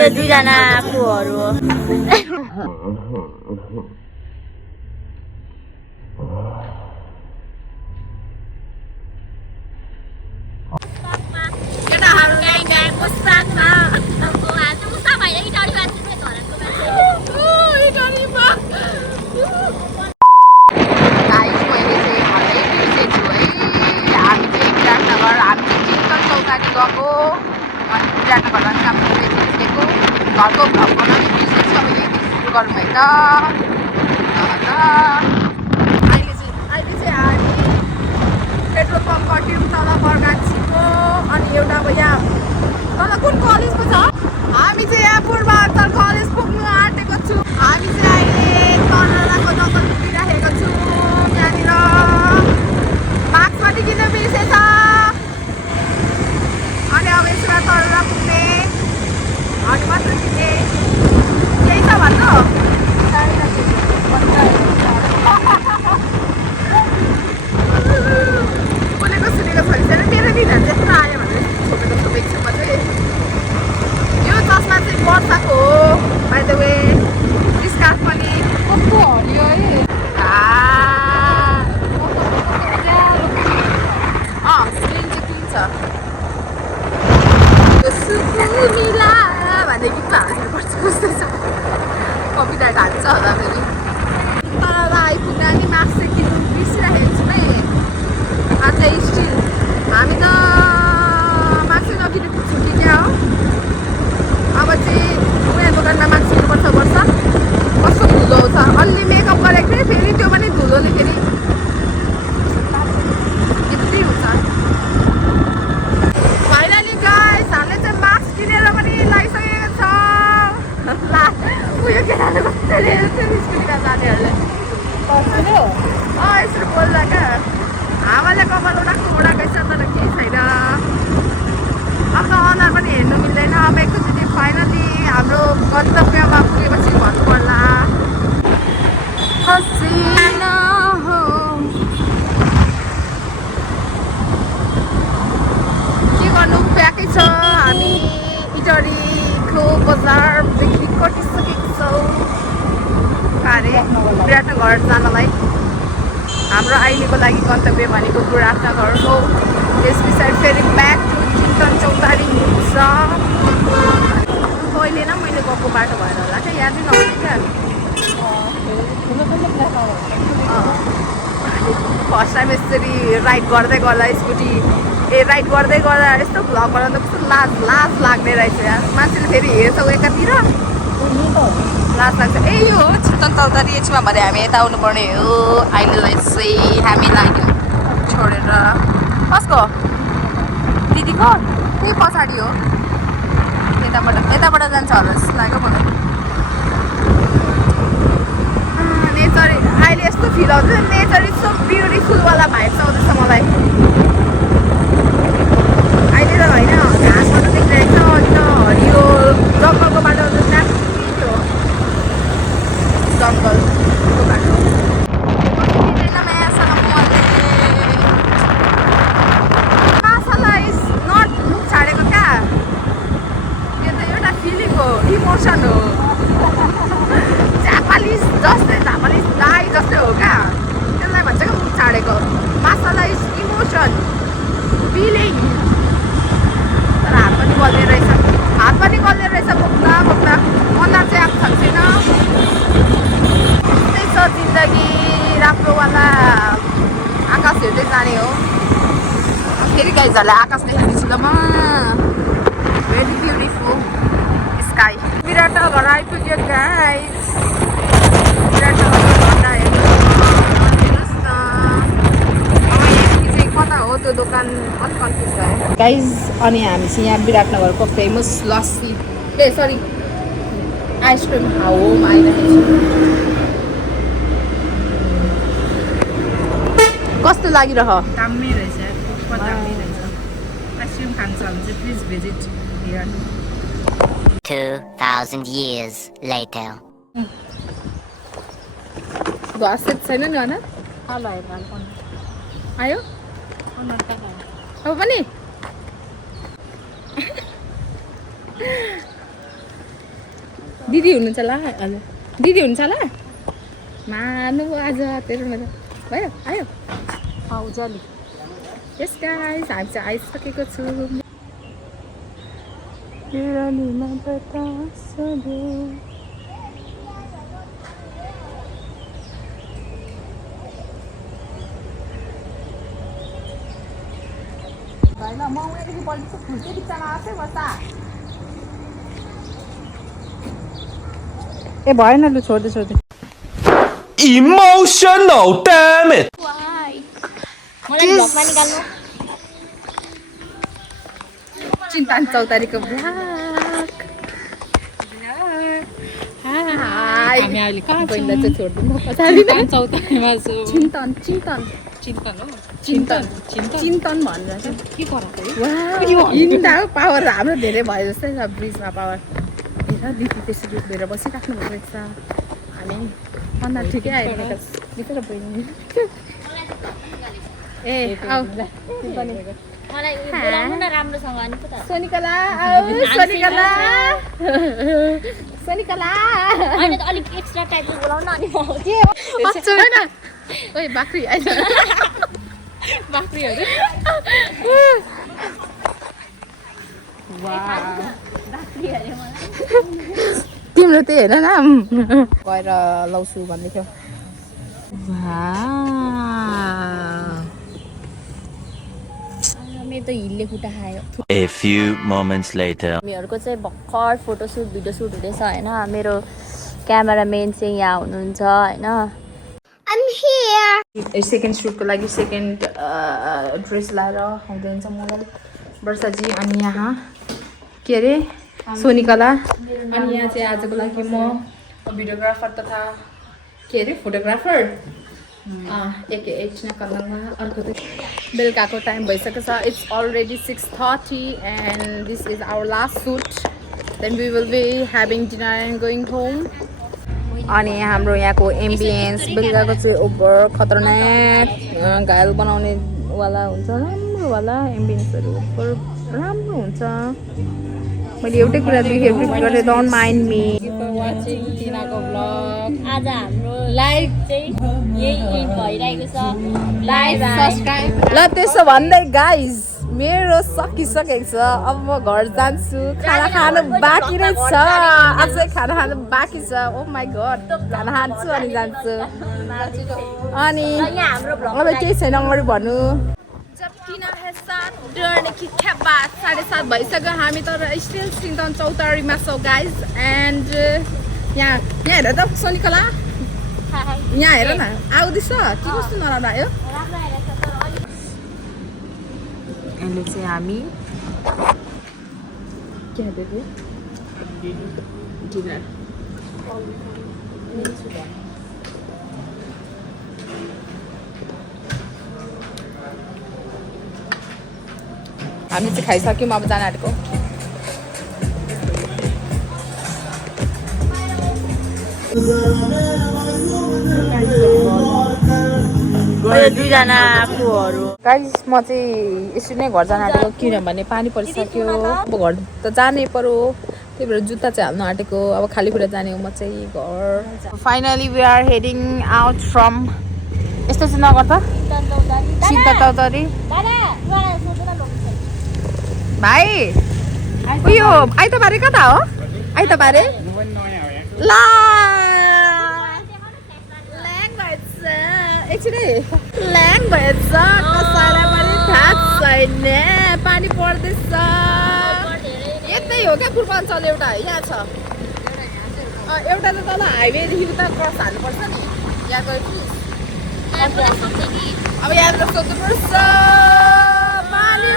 यो दुईजना आफूहरू हो। घरको भ्लग बनाउने बिजनेस सबैले सुरु गर्नुभयो त अहिले चाहिँ हामी पेट्रोल पम्प कट्यौँ तल बर्गाछीको। अनि एउटा अब यहाँ तल कुन कलेज पो छ, हामी चाहिँ यहाँ पूर्वाञ्चल कलेज पुग्नु आँटेको छु। हामी चाहिँ अहिले तरालाको जङ्गल पुगिराखेको छु। त्यहाँनिर मास्क पनि किन्न बिर्सेछ। अनि अब यसमा तराला पुग्ने अनि मात्र किन्ने यही छ भन्नु। बोलेको सुनेको छोरी चाहिँ मेरो दिनहरू चाहिँ यस्तो आयो भनेर छोपेको छोपेको चाहिँ यो चस्मा चाहिँ वर्षाको हो बाइ द वे। स्कार्फ पनि कस्तो हरियो है। क्लिन चाहिँ क्लिन छ। सुकुमिला भन्ने गीत हाल्नुपर्छ जस्तो छ। कविता हाल्छ होला फेरि। तर आइपुग्दा नि मास्क चाहिँ किन्नु बिर्सिराखेको छु है। अझै स्टिल हामी त मास्क नकिन्नु पुग्छौँ कि क्या हो। अब चाहिँ उयो दोकानमा मास्क किन्नुपर्छ वर्ष। कस्तो धुलो छ। अलि मेकअप गरेको थिएँ फेरि त्यो पनि धुलोले फेरि यति हुन्छ। फाइनली गाइस हामीले चाहिँ मास्क किनेर पनि लगाइसकेको छ। उयो केटाले स्कुटीमा जानेहरूले यसरी बोल्दा क्या हावाले कपाल उडाएकै छ तर केही छैन। अब त अनुहार पनि हेर्नु मिल्दैन। अब एकैचोटि फाइनली हाम्रो गन्तव्यमा पुगेपछि भन्नु पर्ला हसिना हो। के गर्नु प्याकै छ। हामी इटरीको बजारदेखि कटिसकेको छौँ अरे विराटनगर जानलाई। हाम्रो अहिलेको लागि गन्तव्य भनेको विराटनगर हो। त्यस पछाडि फेरि ब्याक टु चिन्तन चौतारी हुन्छ। पहिले न मैले गएको बाटो भएर होला क्या यादै नहुने क्या। फर्स्ट टाइम यसरी राइड गर्दै गर्दा स्कुटी राइड गर्दै गर्दा यस्तो भ्लग गर्दा त कस्तो लाज लाग्ने रहेछ यार। मान्छेले फेरि हेर्छौ एकातिर लाज लाग्छ। ए यो हो चिन्तन चौतारी यसमा भने हामी यता आउनुपर्ने हो। अहिलेलाई चाहिँ हामी लाग्यौँ छोडेर। कसको दिदीको त्यही पछाडि हो। यताबाट जान्छ होला जस्तो लाग्यो मलाई। नेचर अहिले यस्तो फिल आउँछ। नेचर इज सो ब्युटिफुलवाला भाइब्स आउँदैछ मलाई अहिले त होइन। घाँस मात्र देखिरहेको छ एकदम हरियो जङ्गलको बाटो थियो। जङ्गलको बाटो माछाला इज नट मुख छाडेको क्या। यो त एउटा फिलिङ हो इमोसन हो। जापानिज जस्तै जापानिज गाई जस्तै हो क्या। त्यसलाई भन्छ क्या मुख छाडेको। माछाला इज इमोसन फिलिङ। तर हात पनि गल्ने रहेछ बोक्दा अनुहार चाहिँ आएको छैन। त्यस्तै छ जिन्दगी राम्रोवाला। आकाश हेर्दै जाने हो। फेरि गाइजहरूलाई आकाश देखाइदिन्छु ल म। Very beautiful sky. विराटनगर आइपुग्यो गाइज। विराटनगर भन्दा हेर्नुहोस् न। अब यहाँदेखि चाहिँ कता हो त्यो दोकान अलिक कन्फ्युज भयो गाइज। अनि हामी चाहिँ यहाँ विराटनगरको फेमस लस्सी सरी आइसक्रिम हाउमा आइरहेको छु। कस्तो लागिरह? दामी रहेछ। दामी रहेछ। आइसक्रिम खान्छ भने चाहिँ please visit here. 2000 years later. घाँस छैन नि होइन आयो अब पनि दिदी हुनुहुन्छ ल हजुर दिदी हुन्छ ल मानु आज तेरो मेरो भयो आयो आउँछ अलि यस गाइस हामी चाहिँ आइसकेको छु भाइला म उनीदेखि पल्ट फुल्के बिचमा आफै बस्दा ए भएन लु छोड्दै छोड्दै Emotional, damn it! मलाई भ्लगमा निकाल्नु चिन्तान चौतारीको ब्लग हाय हामी अहिले कहाँ पहिला चाहिँ छोड्नु म पछाडि चौतारीमा छु चिन्तन चिन्तन चिन्तन हो चिन्तन चिन्तन भनेर के गराएको वाह इन्डा हो पावर हाम्रो धेरै भयो जस्तै छ ब्रिजमा पावर हेर दिदी त्यसरी उभिएर बसिराख्नु भएको रहेछ हामी अन्त ठिकै आइरहेको छ बहिनी ए आऊ मलाई बोलाउनु न राम्रोसँग अनि पो त सोनिकला आऊ सोनिकला सोनिकला अनि त अलिक एक्स्ट्रा टाइपको बोलाउनु न अनि म के हो छैन ओइ बाख्री आइज बाख्रीहरु वाह बाख्रीहरु मलाई तिम्रो त्यही हेर न गएर लाउँछु भन्दै थियो मेरो त हिलले खुट्टा खायो A few moments later. हामीहरूको चाहिँ भर्खर फोटोसुट भिडियो सुट हुँदैछ होइन मेरो क्यामेराम्यान चाहिँ यहाँ हुनुहुन्छ होइन सेकेन्ड सुटको लागि सेकेन्ड ड्रेस लाएर आउँदै हुन्छ मलाई वर्षाजी अनि यहाँ के अरे सोनिकला अनि यहाँ चाहिँ आजको लागि म भिडियोग्राफर तथा के अरे फोटोग्राफर एके कलरमा अर्को त बेलुकाको टाइम भइसकेको छ it's already 6:30 and this is our last shoot then we will be having dinner and going home अनि हाम्रो यहाँको एम्बियन्स बेलुकाको चाहिँ ओभर खतरनाक घायल बनाउने वाला हुन्छ राम्रोवाला एम्बियन्सहरू ओभर राम्रो हुन्छ मैले एउटै कुरा देखेँ गरेँ डोन्ट माइन्ड मी वाचिङ तिनाको ब्लग आज हाम्रो लाइभ चाहिँ यही भइरहेको छ लाइक सब्स्क्राइब ल त्यसो भन्दै गाइज मेरो सकिसकेको छ अब म घर जान्छु खाना खानु बाँकी रहेछ अझै खाना खानु बाँकी छ ओ माई गड खाना खान्छु अनि जान्छु अनि अब केही छैन अगाडि भन्नु साढे 7 भइसक्यो हामी तर स्टिल सिन्धन चौतारीमा छौँ गाइज एन्ड यहाँ हेर त सोनिकला यहाँ हेर न आउँदैछ के कस्तो नराम्रो आयो अहिले चाहिँ हामी के हेर्दै डिनर हामी चाहिँ खाइसक्यौँ अब जान आँटेको गाइस म चाहिँ यसरी नै घर जान आँटेको किनभने पानी परिसक्यो अब घर त जानै पर्यो त्यही भएर जुत्ता चाहिँ हाल्नु आँटेको अब खाली खुट्टा जाने हो म चाहिँ घर finally we are heading out from यस्तो चाहिँ नगर त चिन्ता चौतारी भाइ उयो आइतबारे कता हो आइतबारे ल ल्याङ भएछ एकछिनै ल्याङ भएछ कसैलाई पनि थाहा छैन पानी पर्दैछ यतै हो क्या पूर्वाञ्चल एउटा यहाँ छ एउटा त तल हाइवेदेखि उता क्रस हाल्नुपर्छ नि यहाँ गयो अब यहाँबाट सोध्नुपर्छ पानी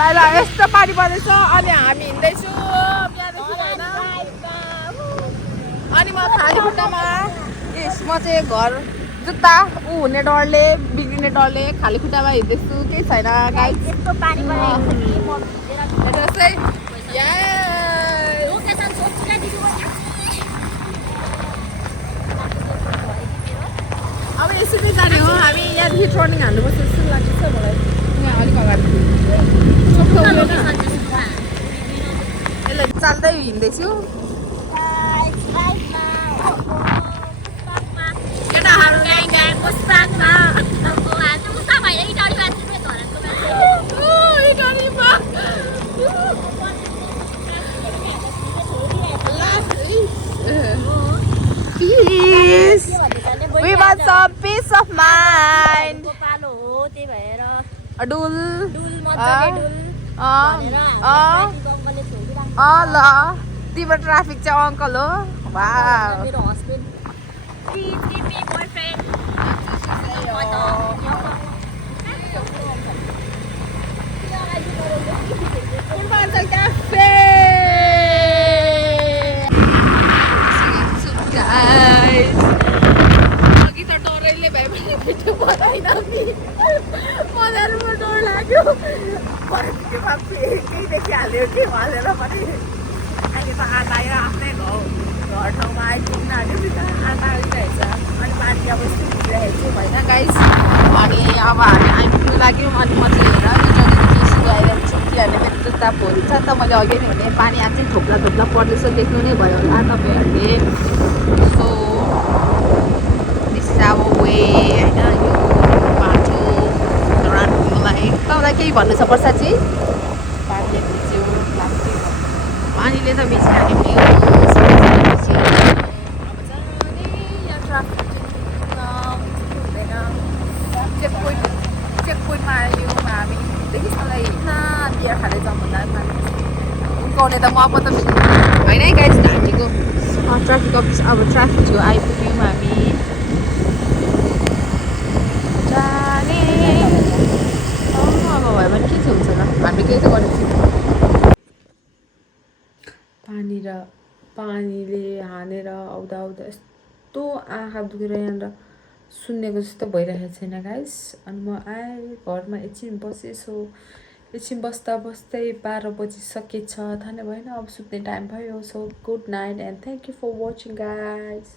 बाहिर यस्तो पानी पर्दैछ अनि हामी हिँड्दैछु अनि म खाली खुट्टामा म चाहिँ घर जुत्ता हुने डरले बिग्रिने डरले खाली खुट्टामा हिँड्दैछु केही छैन गाइस Yes! लोकेसन सोध्छु क्या दिदी बहिनी। अब यसरी जाने हो हामी यहाँदेखि टर्निङ हाल्नुपर्छ जस्तो लाग्छ मलाई यहाँ अलिक अगाडि लोकेसन चाहिँ सुन्नु। यसलाई चाल्दै हिँड्दैछु केटाहरू पुष्पाकमा मुस्ता भएर इटाली बाँच्नु धरानको Peace! We want some peace of mind! पालो हो त्यही भएर डुल डुल मजाले डुल भनेर अङ्कलले छोडिराख्नु। ल तिम्रो ट्राफिक चाहिँ अङ्कल हो वाउ मेरो husband please give me boyfriend. Universal Cafe! Guys! अघि त डरैले भए पनि भिडियो बनाइन नि मजाले डर लाग्यो भिडियोमा केही देखिहाल्यो कि भनेर पनि अहिले त आँट आयो आफ्नै घर ठाउँमा आइपुग्न आँट्यो आँट आइरहेछ अनि पानी अब यस्तो भिडिरहेको छु होइन गाइस अनि अब हामी आइपुग्नु लाग्यौँ अनि म चाहिँ हेर आइरहेको छु किनभने मेरो जुत्ता फोरी छ त मैले अघि नै भने पानी अझै थोप्ला थोप्ला पर्दैछ देख्नु नै भयो होला तपाईँहरूले so this is our way होइन यो बाटो राख्नुलाई तपाईँलाई केही भन्नु छ वर्षाजी पानीले भिज्यो पानीले त भिजिहाल्यो नि अब जाने यहाँ ट्राफिक हुँदैन चेक पोइन्टमा आयौँ हामी देखिस् मलाई बिहा खाँदै जाउँ भन्दा उन्काउने त म अब त होइन है गाइस ढाँटेको ट्राफिक अफिस अब ट्राफिक छेउ आइपुग्यौँ हामी जाने अब भयो भने के चाहिँ हुन्छ त हामी केही त गरेको पानीले हानेर आउँदा आउँदा यस्तो आँखा दुखेर यहाँनिर सुन्नेको जस्तो भइरहेको छैन गाइस अनि म आएँ घरमा एकछिन बसेँ सो एकछिन बस्दा बस्दै 12 बजिसकेछ थाहा नै भएन अब सुत्ने टाइम भयो so good night and thank you for watching guys